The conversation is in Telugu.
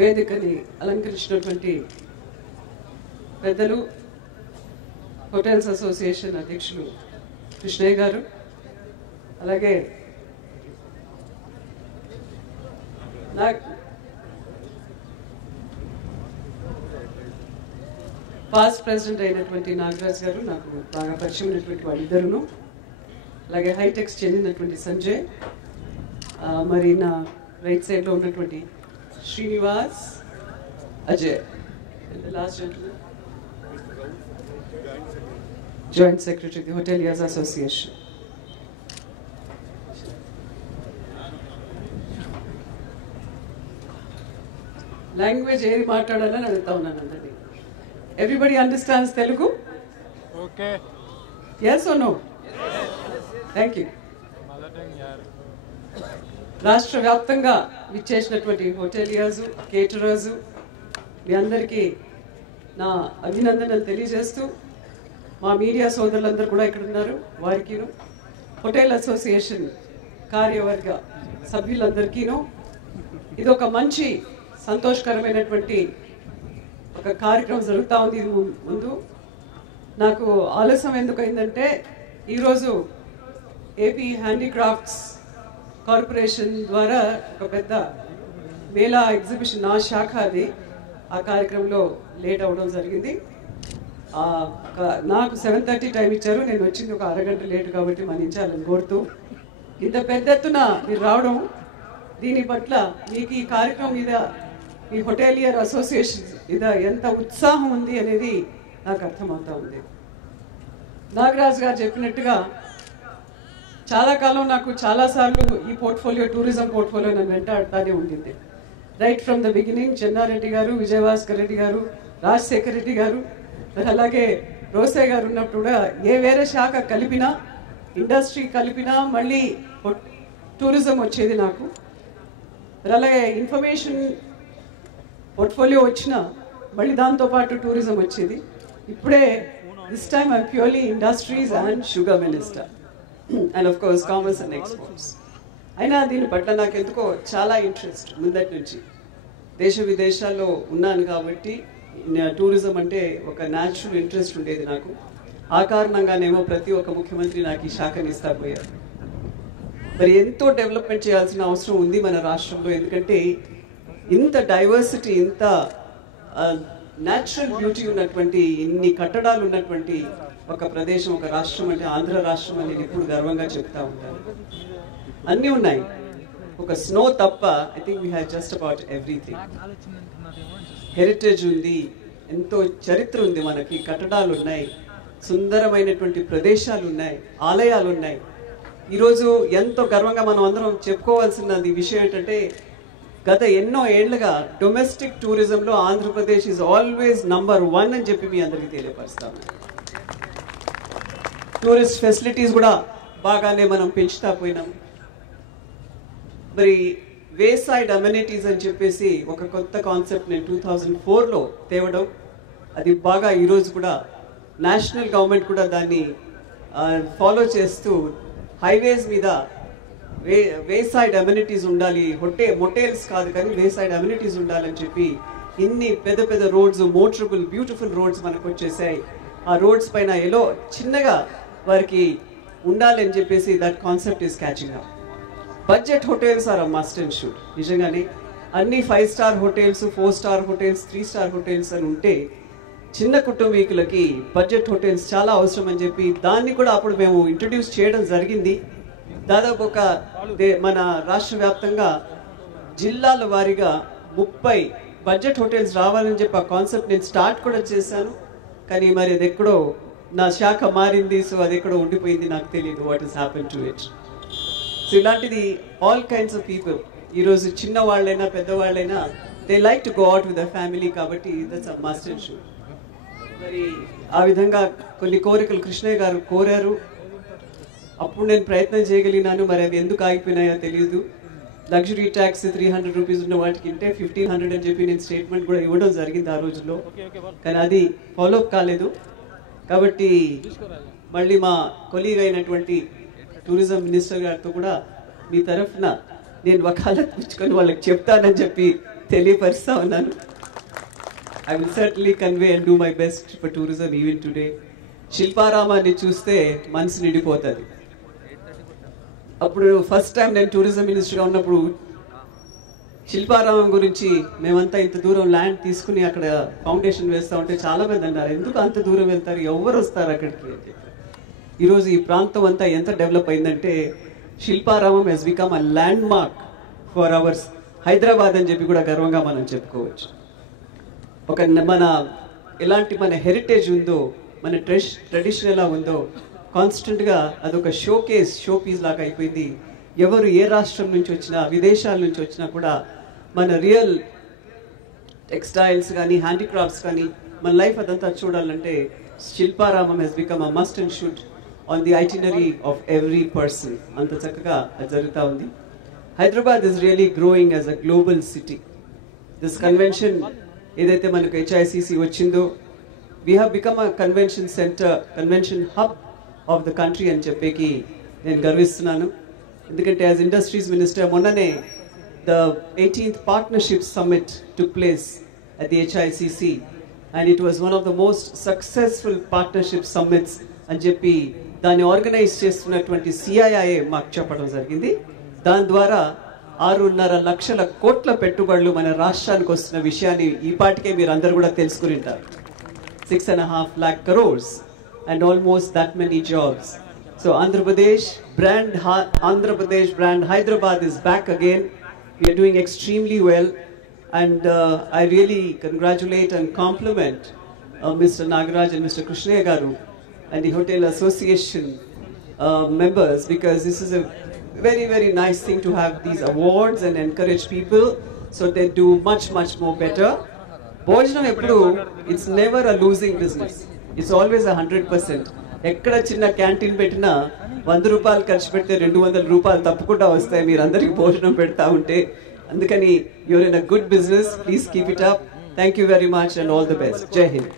వేదికని అలంకరించినటువంటి పెద్దలు హోటల్స్ అసోసియేషన్ అధ్యక్షులు కృష్ణయ్య గారు, అలాగే పాస్ట్ ప్రెసిడెంట్ అయినటువంటి నాగరాజ్ గారు, నాకు బాగా పరిచయం అయినటువంటి వాళ్ళిద్దరును, అలాగే హైటెక్స్ చెందినటువంటి సంజయ్, మరి నా రైట్ సైడ్లో ఉన్నటువంటి Srinivas, Ajay, last gentlemen joint secretary the hoteliers association. Language ఏది మాట్లాడాలని అడుగుతా ఉన్నాను అందరినీ. Everybody understands Telugu? Okay. yes or no? Thank you. రాష్ట్ర వ్యాప్తంగా విచ్చేసినటువంటి హోటలియర్స్, కేటరర్స్, మీ అందరికీ నా అభినందనలు తెలియజేస్తూ, మా మీడియా సోదరులందరూ కూడా ఇక్కడ ఉన్నారు, వారికిను, హోటల్ అసోసియేషన్ కార్యవర్గ సభ్యులందరికీను ఇది ఒక మంచి సంతోషకరమైనటువంటి ఒక కార్యక్రమం జరుగుతూ ఉంది. ఇది ముందు నాకు ఆలస్యం ఎందుకు అయిందంటే, ఈరోజు ఏపీ హ్యాండీక్రాఫ్ట్స్ కార్పొరేషన్ ద్వారా ఒక పెద్ద మేళా ఎగ్జిబిషన్, నా శాఖ అది, ఆ కార్యక్రమంలో లేట్ అవ్వడం జరిగింది. నాకు 7:30 టైం ఇచ్చారు, నేను వచ్చింది ఒక అరగంట లేట్ కాబట్టి మన్నించాలని కోరుతూ, ఇంత పెద్ద ఎత్తున మీరు రావడం, దీని పట్ల మీకు ఈ కార్యక్రమం మీద, ఈ హోటలియర్ అసోసియేషన్ మీద ఎంత ఉత్సాహం ఉంది అనేది నాకు అర్థమవుతా ఉంది. నాగరాజ్ గారు చెప్పినట్టుగా చాలా కాలం నాకు చాలాసార్లు ఈ పోర్ట్ఫోలియో, టూరిజం పోర్ట్ఫోలియో నన్ను వెంటాడుతూనే ఉండింది. Right from the beginning Chennareddy గారు, విజయభాస్కర్ రెడ్డి గారు, రాజశేఖర్ రెడ్డి గారు, అలాగే రోసే గారు ఉన్నప్పుడు కూడా ఏ వేరే శాఖ కలిపినా, ఇండస్ట్రీ కలిపినా మళ్ళీ టూరిజం వచ్చేది నాకు. అలాగే ఇన్ఫర్మేషన్ పోర్ట్ఫోలియో వచ్చిన మళ్ళీ దాంతోపాటు టూరిజం వచ్చేది. ఇప్పుడే this time I purely industries and sugar minister and of course commerce and exports. అయినా దీని పట్ల నాకు ఎందుకో చాలా ఇంట్రెస్ట్ ముందటి నుంచి. దేశ విదేశాల్లో ఉన్నాను కాబట్టి టూరిజం అంటే ఒక న్యాచురల్ ఇంట్రెస్ట్ ఉండేది నాకు. ఆ కారణంగానేమో ప్రతి ఒక్క ముఖ్యమంత్రి నాకు ఈ శాఖని ఇస్తా పోయారు. మరి ఎంతో డెవలప్మెంట్ చేయాల్సిన అవసరం ఉంది మన రాష్ట్రంలో, ఎందుకంటే ఇంత డైవర్సిటీ, ఇంత న్యాచురల్ బ్యూటీ ఉన్నటువంటి, ఇన్ని కట్టడాలు ఉన్నటువంటి ఒక ప్రదేశం, ఒక రాష్ట్రం అంటే ఆంధ్ర రాష్ట్రం అని నేను ఎప్పుడు గర్వంగా చెప్తా ఉంటాను. అన్నీ ఉన్నాయి, ఒక స్నో తప్ప I think we have just about everything. Heritage ఉంది, ఎంతో చరిత్ర ఉంది మనకి, కట్టడాలు ఉన్నాయి, సుందరమైనటువంటి ప్రదేశాలు ఉన్నాయి, ఆలయాలు ఉన్నాయి. ఈరోజు ఎంతో గర్వంగా మనం అందరం చెప్పుకోవాల్సినది విషయం ఏంటంటే, గత ఎన్నో ఏళ్లుగా డొమెస్టిక్ టూరిజంలో ఆంధ్రప్రదేశ్ ఈజ్ ఆల్వేస్ నంబర్ 1 అని చెప్పి మీ అందరికీ తెలియపరుస్తాము. టూరిస్ట్ ఫెసిలిటీస్ కూడా బాగానే మనం పెంచుతా పోయినాం. మరి వే సైడ్ అమ్యూనిటీస్ అని చెప్పేసి ఒక కొత్త కాన్సెప్ట్ నేను 2004లో తేవడం, అది బాగా ఈరోజు కూడా నేషనల్ గవర్నమెంట్ కూడా దాన్ని ఫాలో చేస్తూ హైవేస్ మీద వే సైడ్ అమ్యూనిటీస్ ఉండాలి, మొటేల్స్ కాదు కానీ వే సైడ్ అమ్యూనిటీస్ ఉండాలని చెప్పి ఇన్ని పెద్ద పెద్ద రోడ్స్, మోటరబుల్ బ్యూటిఫుల్ రోడ్స్ మనకు వచ్చేసాయి. ఆ రోడ్స్ పైన ఏదో చిన్నగా వారికి ఉండాలని చెప్పేసి that concept is catching up. Budget hotels are a must and should. నిజంగానే అన్ని 5 star hotels, 4 star hotels, 3 star hotels అని ఉంటే చిన్న కుటుంబీకులకి బడ్జెట్ హోటల్స్ చాలా అవసరం అని చెప్పి దాన్ని కూడా అప్పుడు మేము ఇంట్రడ్యూస్ చేయడం జరిగింది. దాదాపు ఒక మన రాష్ట్ర వ్యాప్తంగా జిల్లాల వారీగా 30 బడ్జెట్ హోటల్స్ రావాలని చెప్పి ఆ కాన్సెప్ట్ నేను స్టార్ట్ కూడా చేశాను. కానీ మరి అది ఎక్కడో నా శాఖ మారింది, సో అది ఎక్కడో ఉండిపోయింది, నాకు తెలియదు what is happen to it. So ఇలాంటిది ఆల్ కైండ్స్ ఆఫ్ పీపుల్, ఈరోజు చిన్న వాళ్ళైనా పెద్దవాళ్ళైనా they like to go out with the family, కాబట్టి that's a must and should. మరి ఆ విధంగా కొన్ని కోరికలు కృష్ణయ్య గారు కోరారు, అప్పుడు నేను ప్రయత్నం చేయగలిగినాను. మరి అవి ఎందుకు ఆగిపోయినాయో తెలియదు. లగ్జరీ ట్యాక్స్ 300 రూపీస్ ఉన్న వాటికి ఇంటే 1500 అని చెప్పి నేను స్టేట్మెంట్ కూడా ఇవ్వడం జరిగింది ఆ రోజుల్లో, కానీ అది ఫాలోఅప్ కాలేదు. కాబట్టి మళ్ళీ మా కొలీగ్ అయినటువంటి టూరిజం మినిస్టర్ గారితో కూడా మీ తరఫున నేను వకాలత్ పుచ్చుకొని వాళ్ళకి చెప్తానని చెప్పి తెలియపరుస్తా ఉన్నాను. I will certainly convey and do my best for tourism even today. శిల్పారామాన్ని చూస్తే మనసు నిండిపోతుంది. అప్పుడు ఫస్ట్ టైం నేను టూరిజం మినిస్టర్గా ఉన్నప్పుడు శిల్పారామం గురించి మేమంతా ఇంత దూరం ల్యాండ్ తీసుకుని అక్కడ ఫౌండేషన్ వేస్తూ ఉంటే చాలా మంది అన్నారు, ఎందుకు అంత దూరం వెళ్తారు, ఎవరు వస్తారు అక్కడికి అని చెప్పి. ఈరోజు ఈ ప్రాంతం అంతా ఎంత డెవలప్ అయిందంటే Shilparamam has become a landmark for ours Hyderabad అని చెప్పి కూడా గర్వంగా మనం చెప్పుకోవచ్చు. ఒక మన ఎలాంటి మన హెరిటేజ్ ఉందో, మన ట్రెడిషన్ ఎలా ఉందో కాన్స్టెంట్గా అదొక షో పీస్ లాగా అయిపోయింది. ఎవరు ఏ రాష్ట్రం నుంచి వచ్చినా, విదేశాల నుంచి వచ్చినా కూడా మన రియల్ టెక్స్టైల్స్ కానీ హ్యాండీక్రాఫ్ట్స్ కానీ మన లైఫ్ అదంతా చూడాలంటే Shilparamam has become a must and should on the itinerary of every person. అంత చక్కగా అది జరుగుతూ ఉంది. Hyderabad is really growing as a global city. This convention ఏదైతే మనకు HICC వచ్చిందో, we have become a convention centre, convention hub of the country అని చెప్పేకి నేను గర్విస్తున్నాను. ఎందుకంటే యాజ్ ఇండస్ట్రీస్ మినిస్టర్ మొన్ననే the 18th Partnership Summit took place at the HICC and it was one of the most successful partnership summits అని చెప్పి దాన్ని ఆర్గనైజ్ చేస్తున్నటువంటి CII మాకు చెప్పడం జరిగింది. దాని ద్వారా 6.5 లక్షల కోట్ల పెట్టుబడులు మన రాష్ట్రానికి వస్తున్న విషయాన్ని ఈ పాటికే మీరు అందరు కూడా తెలుసుకుని ఉంటారు. 6.5 lakh crores and almost that many jobs. So Andhra Pradesh brand Hyderabad is back again. We are doing extremely well and I really congratulate and compliment Mr. Nagaraj and Mr. Krishnaya Garu and the Hotel Association members, because this is a very, very nice thing to have these awards and encourage people so they do much more better. Bhojanam eppudu, it's never a losing business. It's always 100%. ఎక్కడ చిన్న క్యాంటీన్ పెట్టినా 100 రూపాయలు ఖర్చు పెడితే 200 రూపాయలు తప్పకుండా వస్తాయి మీరు అందరికి భోజనం పెడతా ఉంటే. అందుకని you're in a good business. Please keep it up. Thank you very much and all the best. జై హింద్.